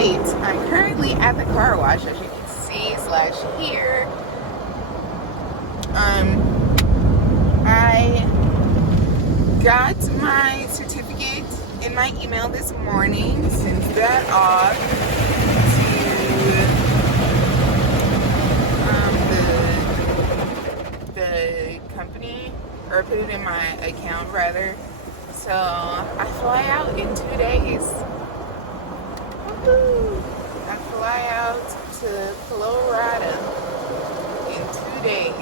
right, I'm currently at the car wash, as you can see slash hear. I got my certificate in my email this morning, sent that off to the company, or put it in my account rather. So I fly out in 2 days. Woohoo! I fly out to Colorado in 2 days.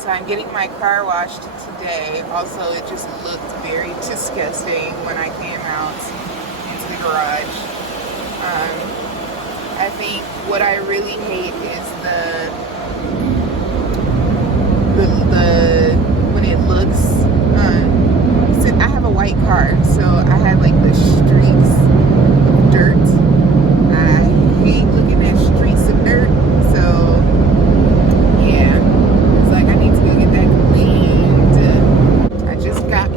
So I'm getting my car washed today. Also, it just looked very disgusting when I came out into the garage. I think what I really hate is the when it looks. I have a white car, so I have like the streaks of dirt. I hate looking at streaks of dirt. So yeah, it's like I need to go get that cleaned. I just got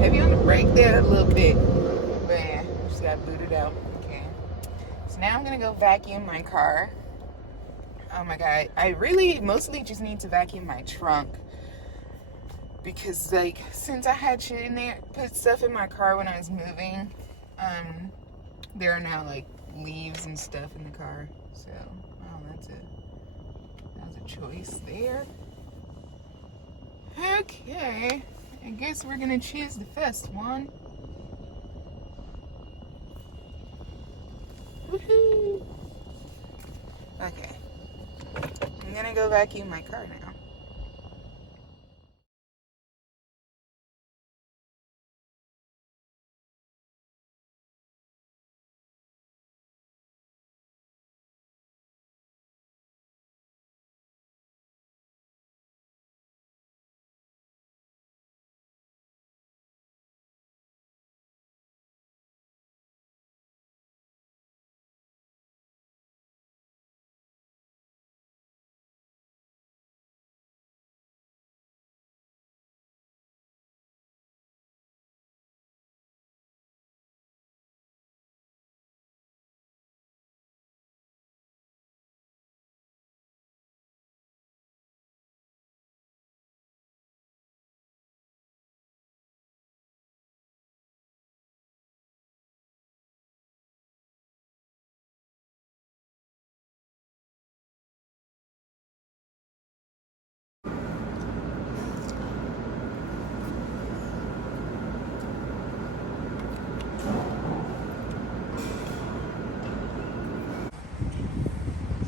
heavy on the brake there a little bit, but yeah, just got booted out. Okay, so now I'm gonna go vacuum my car. Oh my god, I really mostly just need to vacuum my trunk, because like since I had shit in there, put stuff in my car when I was moving, there are now like leaves and stuff in the car. So that was a choice there. Okay, I guess we're gonna choose the first one. Woohoo! Okay, I'm gonna go vacuum my car now.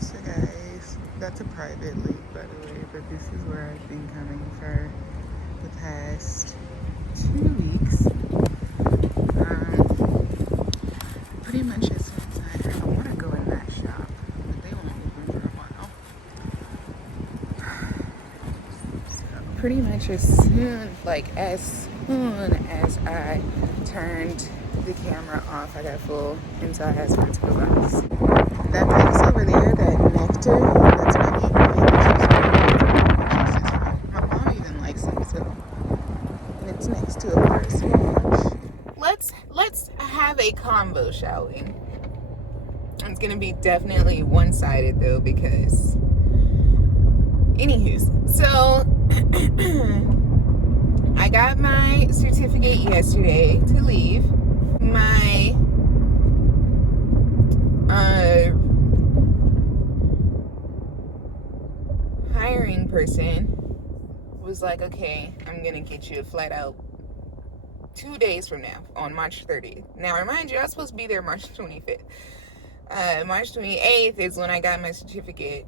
So guys, that's a private link by the way, but this is where I've been coming for the past 2 weeks. Pretty much as soon as I want to go in that shop, but they won't open for a while. So pretty much as soon as I turned the camera off, I got full until I asked for it to go by. That place over there, that Nectar, that's my my mom even likes it, so. And it's next to a Paris Ranch. Let's have a convo, shall we? It's gonna be definitely one-sided though, because anywho, so I got my certificate yesterday to leave. My hiring person was like, okay, I'm gonna get you a flight out 2 days from now on March 30th. Now remind you, I was supposed to be there March 25th. March 28th is when I got my certificate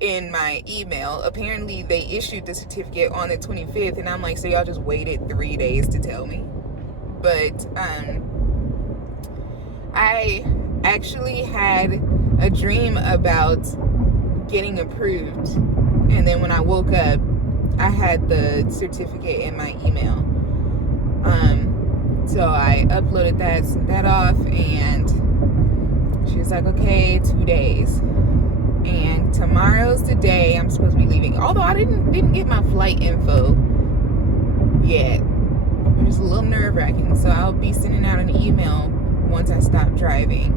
in my email. Apparently they issued the certificate on the 25th, and I'm like, so y'all just waited 3 days to tell me? But I actually had a dream about getting approved, and then when I woke up, I had the certificate in my email. So I uploaded that, sent that off, and she was like, okay, 2 days. And tomorrow's the day I'm supposed to be leaving. Although I didn't get my flight info yet. It was a little nerve-wracking. So I'll be sending out an email once I stopped driving.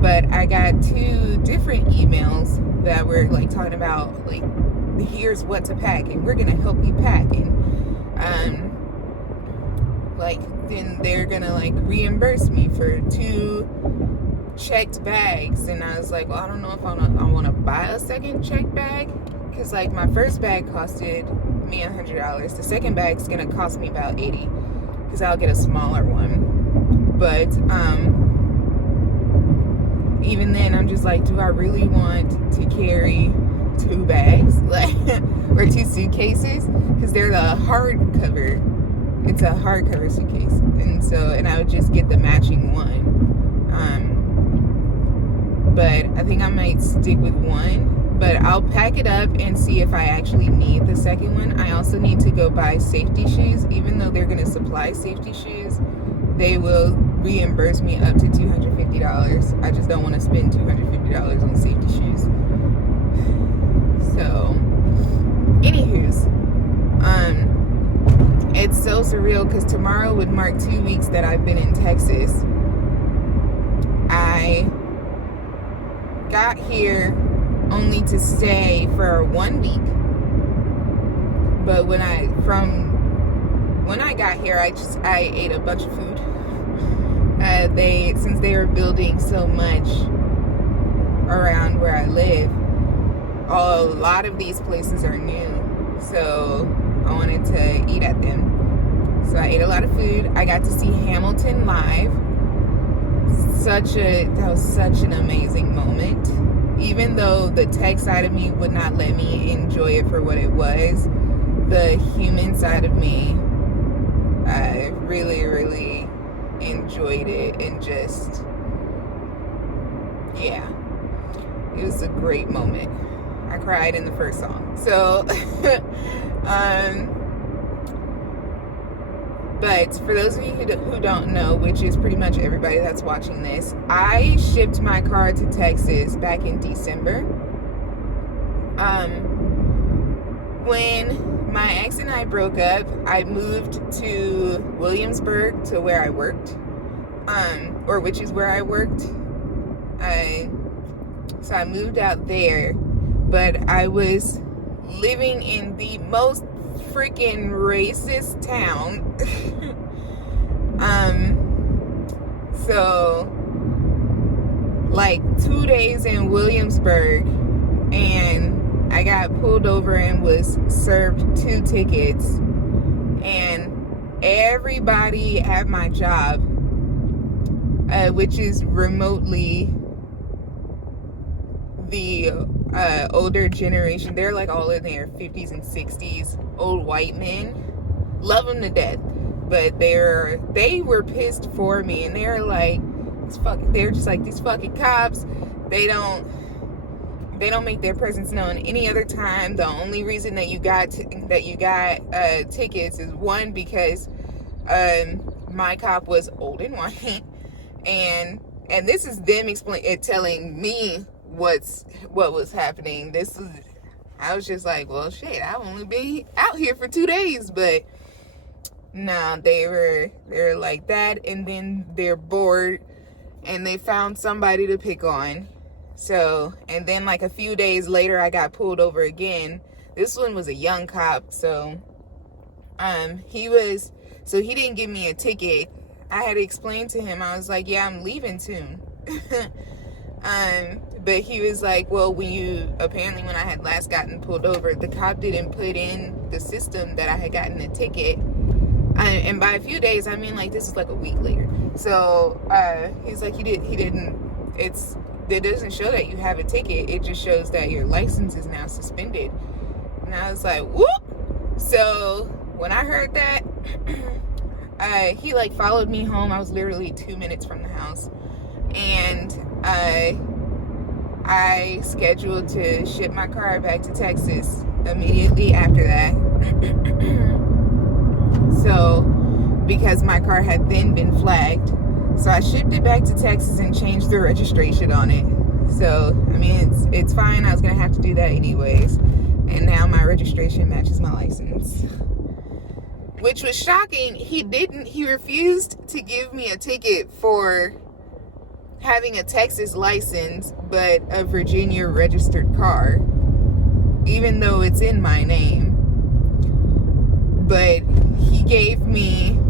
But I got 2 different emails that were like talking about like, here's what to pack and we're gonna help you pack, and like then they're gonna like reimburse me for 2 checked bags. And I was like, well, I don't know if I want to buy a second checked bag, because like my first bag costed me $100. The second bag's gonna cost me about $80 because I'll get a smaller one. But even then, I'm just like, do I really want to carry 2 bags, like, or 2 suitcases? Because they're the hardcover. It's a hardcover suitcase, and I would just get the matching one. But I think I might stick with one. But I'll pack it up and see if I actually need the second one. I also need to go buy safety shoes. Even though they're gonna supply safety shoes, they will reimburse me up to $250. I just don't want to spend $250 on safety shoes. So, anywho's, it's so surreal because tomorrow would mark 2 weeks that I've been in Texas. I got here only to stay for 1 week. But when I got here, I ate a bunch of food. Since they were building so much around where I live, a lot of these places are new, so I wanted to eat at them. So I ate a lot of food. I got to see Hamilton live. That was such an amazing moment. Even though the tech side of me would not let me enjoy it for what it was, the human side of me, I really, really enjoyed it, and just, yeah, it was a great moment. I cried in the first song. So, but for those of you who don't know, which is pretty much everybody that's watching this, I shipped my car to Texas back in December. When my ex and I broke up, I moved to Williamsburg, to where I worked, or which is where I worked. So I moved out there, but I was living in the most freaking racist town. So like 2 days in Williamsburg, and I got pulled over and was served 2 tickets, and everybody at my job, which is remotely the older generation, they're like all in their 50s and 60s, old white men, love them to death, but they were pissed for me, and they're like, they're just like, these fucking cops, they don't make their presence known any other time. The only reason that you got tickets is, one, because my cop was old and white, and this is them telling me what was happening. I was just like, well, shit, I've only been out here for 2 days, but nah, they're like that, and then they're bored, and they found somebody to pick on. So, and then like a few days later, I got pulled over again. This one was a young cop, so he didn't give me a ticket. I had to explain to him, I was like, yeah, I'm leaving soon. But he was like, well, apparently when I had last gotten pulled over, the cop didn't put in the system that I had gotten a ticket. And by a few days, I mean like this is like a week later. So he's like, it doesn't show that you have a ticket. It just shows that your license is now suspended. And I was like, whoop. So when I heard that, he like followed me home. I was literally 2 minutes from the house, and I scheduled to ship my car back to Texas immediately after that. So, because my car had then been flagged, so I shipped it back to Texas and changed the registration on it. So, I mean, it's fine. I was gonna have to do that anyways, and now my registration matches my license. which was shocking. He refused to give me a ticket for having a Texas license, but a Virginia registered car, even though it's in my name. But he gave me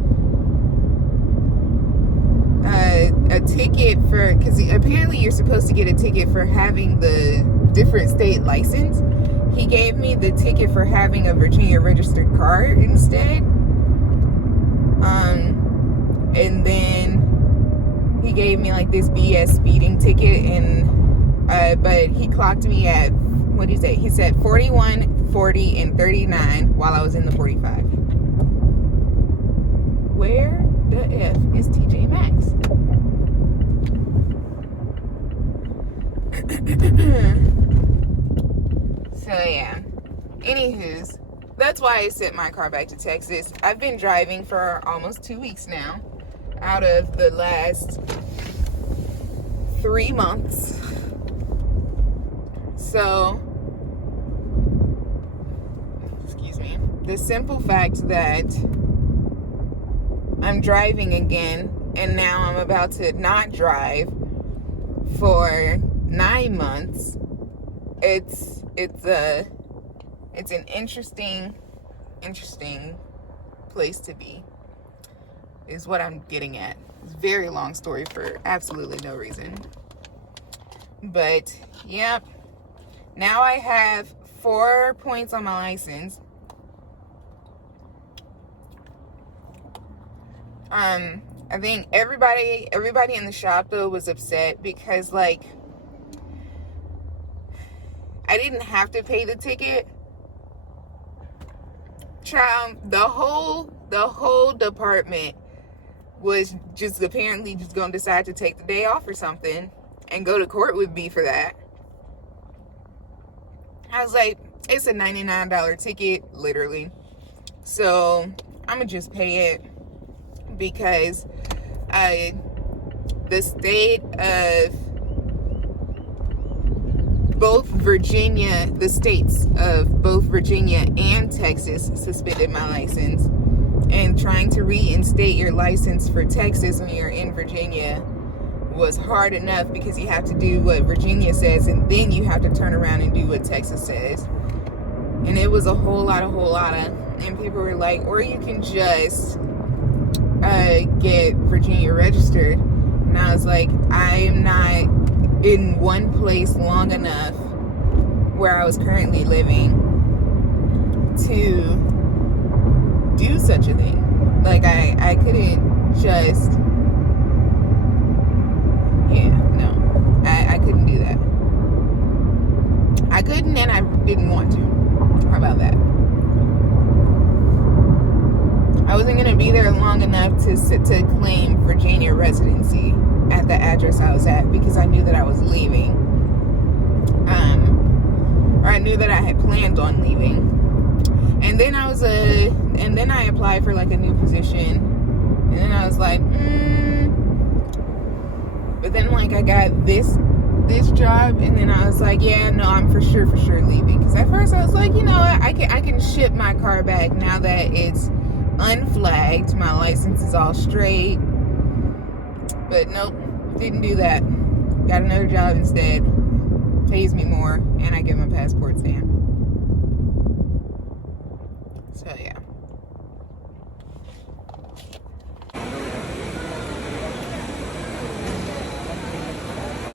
a ticket for, because apparently you're supposed to get a ticket for having the different state license. He gave me the ticket for having a Virginia registered car instead. And then he gave me like this BS speeding ticket, and but he clocked me at, what did he say? He said 41, 40, and 39 while I was in the 45. Where the F is TJ Maxx? So yeah, anywho's, that's why I sent my car back to Texas. I've been driving for almost 2 weeks now, out of the last 3 months. So, excuse me, the simple fact that I'm driving again, and now I'm about to not drive for 9 months, it's an interesting place to be, is what I'm getting at. It's a very long story for absolutely no reason. But, yep. Now I have 4 points on my license. I think everybody in the shop though was upset because, like, I didn't have to pay the ticket. Child, the whole department was just apparently just gonna decide to take the day off or something and go to court with me for that. I was like, it's a $99 ticket, literally. So I'm gonna just pay it, because the state of both Virginia, the states of both Virginia and Texas suspended my license, and trying to reinstate your license for Texas when you're in Virginia was hard enough, because you have to do what Virginia says and then you have to turn around and do what Texas says. And it was a whole lot of, and people were like, or you can just get Virginia registered. And I was like, I'm not in one place long enough where I was currently living to do such a thing. Like, I couldn't just, I couldn't do that. I couldn't, and I didn't want to. How about that? I wasn't going to be there long enough to claim Virginia residency at the address I was at, because I knew that I was leaving. Or I knew that I had planned on leaving. And then I applied for like a new position. And then I was like, But then, like, I got this job, and then I was like, yeah, no, I'm for sure leaving. Because at first I was like, you know what, I can ship my car back now that it's unflagged, my license is all straight. But nope, didn't do that. Got another job instead, pays me more, and I get my passport stamp.